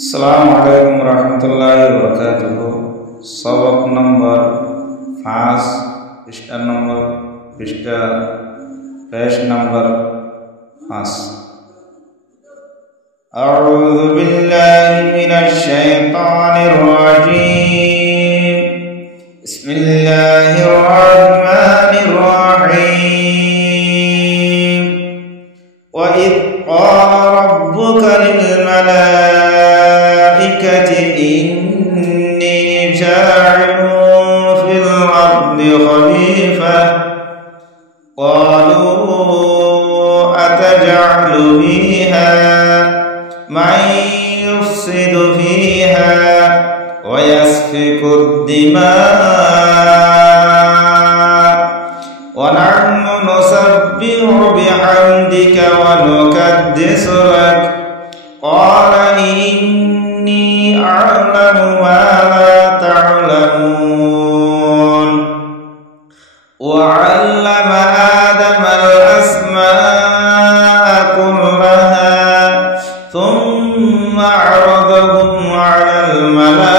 अस्सलामुअलैकुम रहमतुल्लाहि व बरकातुहू। सबक नंबर 5 पृष्ठ नंबर पेज नंबर 5। अऊज़ु बिल्लाहि मिनश शैतानिर रजीम। बिस्मिल्लाहिर रहमानिर रहीम। व इज़ क़ाला रब्बुका लिल मलाइकति इन्नी जाइलुन फिल अर्दि खलीफा क़ालू अतजअलु फ़ीहा मन युफ़्सिदु फ़ीहा व यस्फ़िकु दिमाअ व नहनु नुसब्बिहु बिहम्दिका व नुक़द्दिसु लक क़ाल इन्नी अअलमु मा ला तअलमून। व अल्लम आदम अल-अस्माअ कुल्लहा थुम्मा अरदहुम अलल मलाइका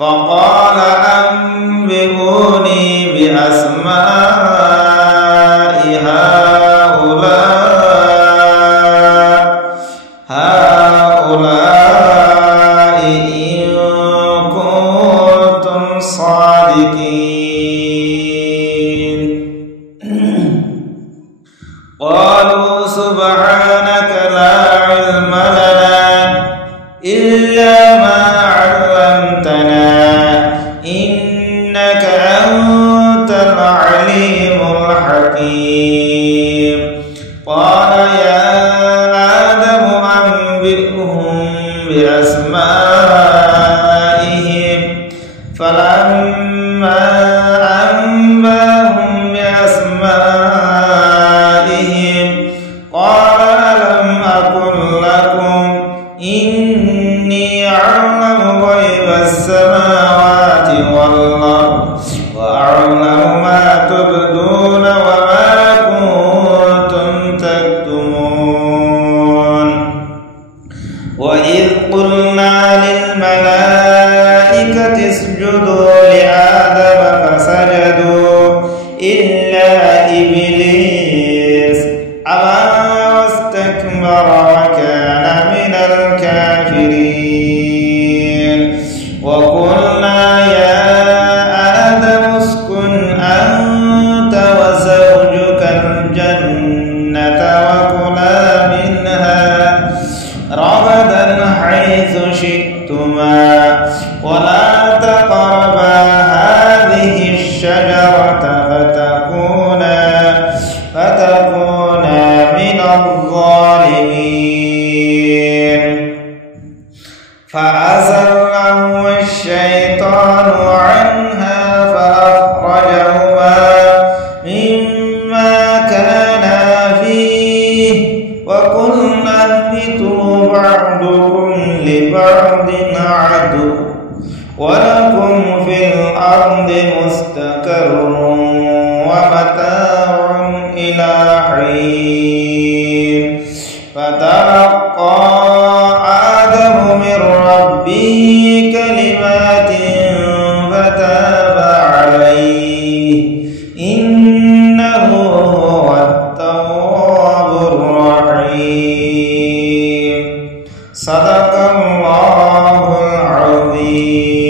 फ़क़ाल अंबिऊनी बिअस्माइ हाउलाइ इन कुन्तुम सादिकीन। क़ालू सुब्हानक ला इल्म लना इल्ला मा अल्लमतना इन्नका अंतल अलीमुल हकीम। क़ाल या आदम अंबिउहुम बिअस्माइहिम फलम्मा अंबअहुम बिअस्माइहिम क़ाल अलम अक़ुल लकुम इन्नी अअलमु ग़ैबस समावाति वल अर्द व अअलमु मा तुबदून व मा कुन्तुम तक्तुमून। व इज़ क़ुल्ना लिल मलाइकति इसजुदू लिआदम फसजदू इल्ला इब्लीस अबा वस्तकबरा व कान मिनल काफिरीन। व क़ुल्ना या आदम उस्कुन अंत व ज़ौजुकल जन्नता व कुला मिन्हा रगदन हैथु शि'तुमा व ला तक़रबा हाज़िहि अश-शजरता فتكونا من الظالمين। فأزلهما الشيطان عنها فأخرجهما مما كانا فيه وقلنا اهبطوا بعضكم لبعض عدو ولكم في الأرض مستقر ومتاع إلى حين। فتلقى آدم من ربه كلمات فتاب عليه إنه هو التواب الرحيم। صدق الله العظيم।